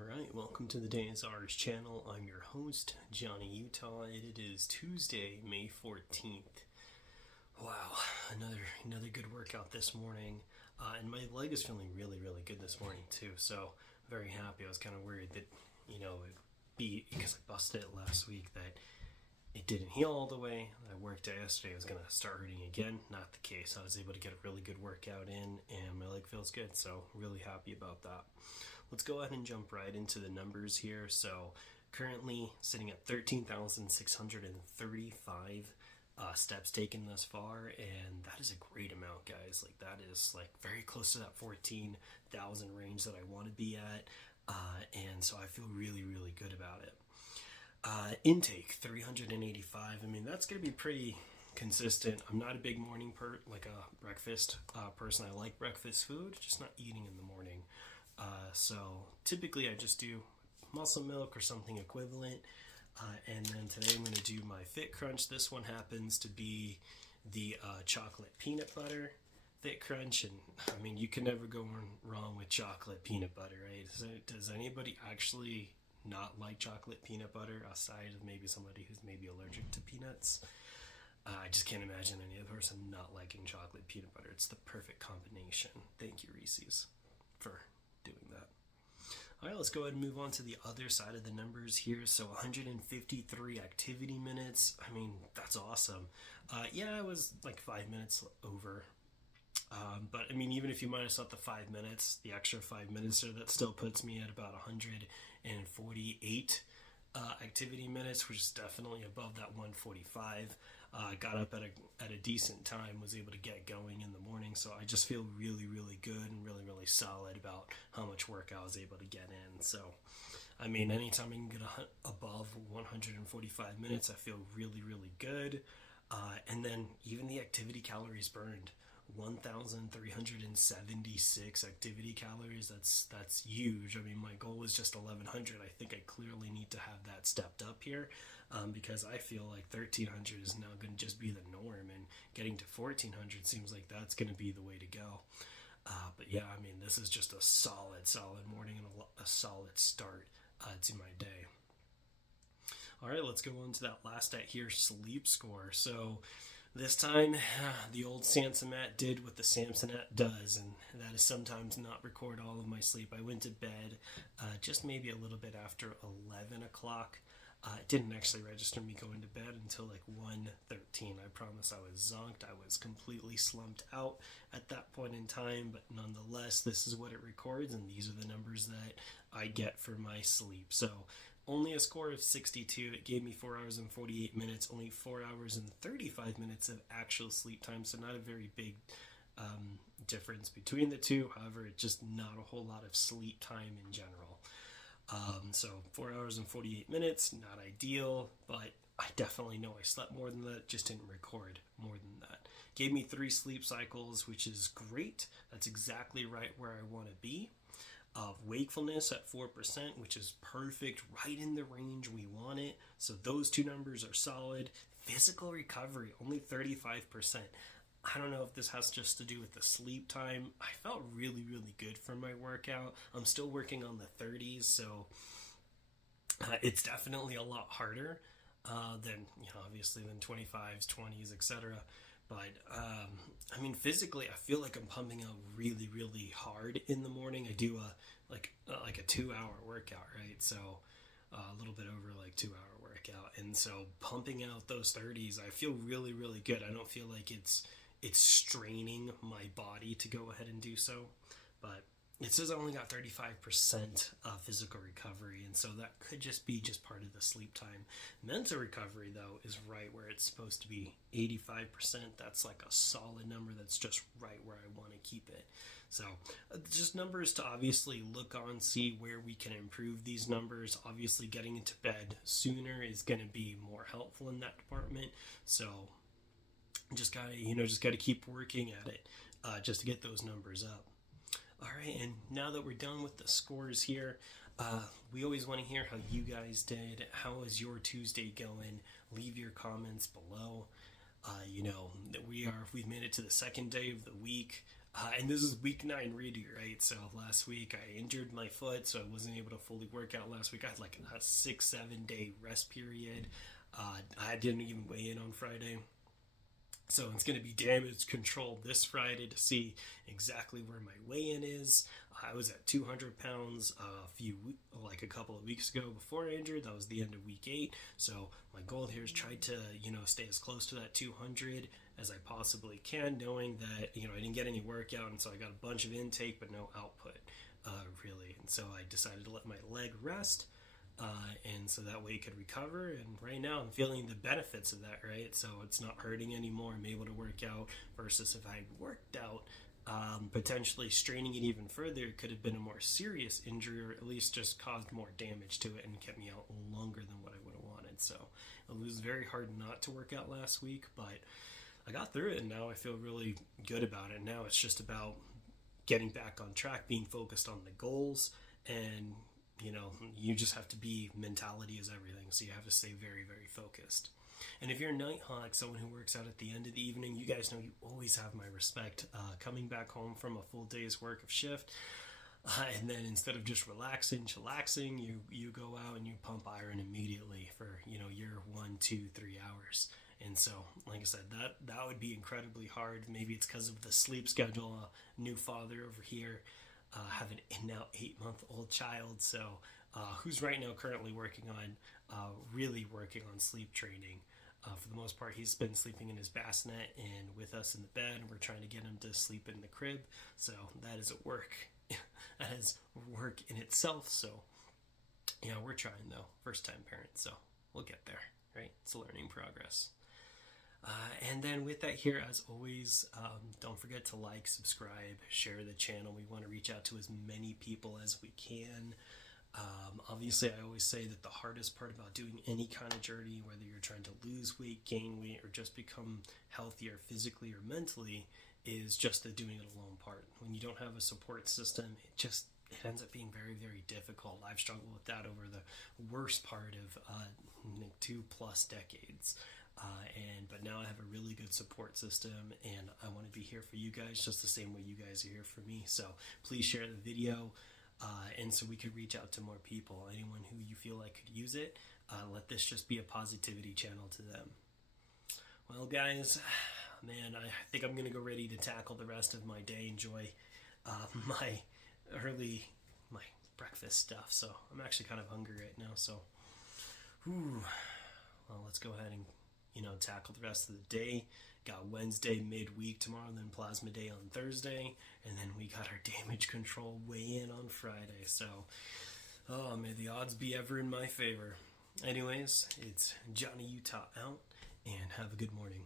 Alright, welcome to the TheDayIsOurz channel. I'm your host, Johnny Utah, and it is Tuesday, May 14th. Wow, another good workout this morning. And my leg is feeling really good this morning too, so very happy. I was kind of worried that, it'd be, because I busted it last week, that it didn't heal all the way. I worked out yesterday, I was going to start hurting again. Not the case. I was able to get a really good workout in, and my leg feels good, so really happy about that. Let's go ahead and jump right into the numbers here. So currently sitting at 13,635 steps taken thus far, and that is a great amount, guys. Like, that is like very close to that 14,000 range that I want to be at, and so I feel really good about it. Intake 385. I mean, that's going to be pretty consistent. I'm not a big morning breakfast person. I like breakfast food, just not eating in the morning. So typically I just do muscle milk or something equivalent. And then today I'm going to do my Fit Crunch. This one happens to be the chocolate peanut butter Fit Crunch. And I mean, you can never go wrong with chocolate peanut butter, right? Does anybody actually not like chocolate peanut butter aside of maybe somebody who's maybe allergic to peanuts? I just can't imagine any other person not liking chocolate peanut butter. It's the perfect combination. Thank you, Reese's, for doing that. All right, let's go ahead and move on to the other side of the numbers here. So 153 activity minutes. I mean, that's awesome. Yeah, I was like 5 minutes over. But I mean, even if you minus out the 5 minutes, the extra 5 minutes there, that still puts me at about 148 activity minutes, which is definitely above that 145. Got up at a decent time, was able to get going in the morning, so I just feel really good and really solid about how much work I was able to get in. So I mean, anytime I can get above 145 minutes, I feel really good. And then even the activity calories burned, 1,376 activity calories. That's huge. I mean, my goal was just 1,100. I think I clearly need to have that stepped up here, because I feel like 1,300 is now going to just be the norm, and getting to 1,400 seems like that's going to be the way to go. But yeah, I mean, this is just a solid morning and a solid start to my day. All right, let's go on to that last stat here, sleep score. So this time, the old Samsonette did what the Samsonette does, and that is sometimes not record all of my sleep. I went to bed just maybe a little bit after 11 o'clock. It didn't actually register me going to bed until like 1:13. I promise I was zonked. I was completely slumped out at that point in time, but nonetheless, this is what it records, and these are the numbers that I get for my sleep. So only a score of 62. It gave me 4 hours and 48 minutes, only 4 hours and 35 minutes of actual sleep time, so not a very big difference between the two. However, it's just not a whole lot of sleep time in general. So 4 hours and 48 minutes, not ideal, but I definitely know I slept more than that, just didn't record more than that. Gave me 3 sleep cycles, which is great. That's exactly right where I want to be. Wakefulness at 4%, which is perfect, right in the range we want it. So those two numbers are solid. Physical recovery, only 35%. I don't know if this has just to do with the sleep time. I felt really good for my workout. I'm still working on the 30s, so it's definitely a lot harder than, obviously than 25s, 20s, etc. But I mean, physically, I feel like I'm pumping out really hard in the morning. I do a 2-hour workout, right? So a little bit over like 2-hour workout, and so pumping out those 30s, I feel really good. I don't feel like it's straining my body to go ahead and do so, but it says I only got 35% physical recovery, and so that could just be part of the sleep time. Mental recovery, though, is right where it's supposed to be, 85%. That's like a solid number. That's just right where I want to keep it. So just numbers to obviously look on, see where we can improve these numbers. Obviously, getting into bed sooner is going to be more helpful in that department. So just gotta keep working at it just to get those numbers up. All right, and now that we're done with the scores here, we always want to hear how you guys did. How is your Tuesday going? Leave your comments below. We've made it to the second day of the week. And this is week 9 redo, right? So last week I injured my foot, so I wasn't able to fully work out last week. I had like a 6-7 day rest period. I didn't even weigh in on Friday. So it's going to be damage control this Friday to see exactly where my weigh-in is. I was at 200 pounds a couple of weeks ago before I injured. That was the end of week 8. So my goal here is try to, stay as close to that 200 as I possibly can, knowing that, I didn't get any workout, and so I got a bunch of intake but no output, really. And so I decided to let my leg rest. And so that way it could recover. And right now I'm feeling the benefits of that, right? So it's not hurting anymore. I'm able to work out versus if I worked out, potentially straining it even further, it could have been a more serious injury, or at least just caused more damage to it and kept me out longer than what I would have wanted. So it was very hard not to work out last week, but I got through it and now I feel really good about it. Now it's just about getting back on track, being focused on the goals, and you just have to be, mentality is everything. So you have to stay very, very focused. And if you're a night hawk, someone who works out at the end of the evening, you guys know you always have my respect. Coming back home from a full day's work of shift, and then instead of just chillaxing, you go out and you pump iron immediately for, your 1, 2, 3 hours. And so, like I said, that would be incredibly hard. Maybe it's because of the sleep schedule. New father over here. Have an now 8-month-old child, so who's right now currently working on sleep training. For the most part, he's been sleeping in his bassinet and with us in the bed, and we're trying to get him to sleep in the crib. So that is a work. That is work in itself. So we're trying though. First time parents, so we'll get there. Right? It's a learning progress. And then with that here, as always, don't forget to like, subscribe, share the channel. We want to reach out to as many people as we can. Obviously, I always say that the hardest part about doing any kind of journey, whether you're trying to lose weight, gain weight, or just become healthier physically or mentally, is just the doing it alone part. When you don't have a support system, it ends up being very, very difficult. I've struggled with that over the worst part of 2+ decades. But now I have a really good support system, and I want to be here for you guys just the same way you guys are here for me. So please share the video, and so we could reach out to more people. Anyone who you feel like could use it, let this just be a positivity channel to them. Well, guys, man, I think I'm going to go ready to tackle the rest of my day, enjoy my breakfast stuff. So I'm actually kind of hungry right now, so well, let's go ahead and tackle the rest of the day. Got Wednesday midweek tomorrow, and then plasma day on Thursday, and then we got our damage control weigh-in on Friday. So, may the odds be ever in my favor. Anyways, it's Johnny Utah out, and have a good morning.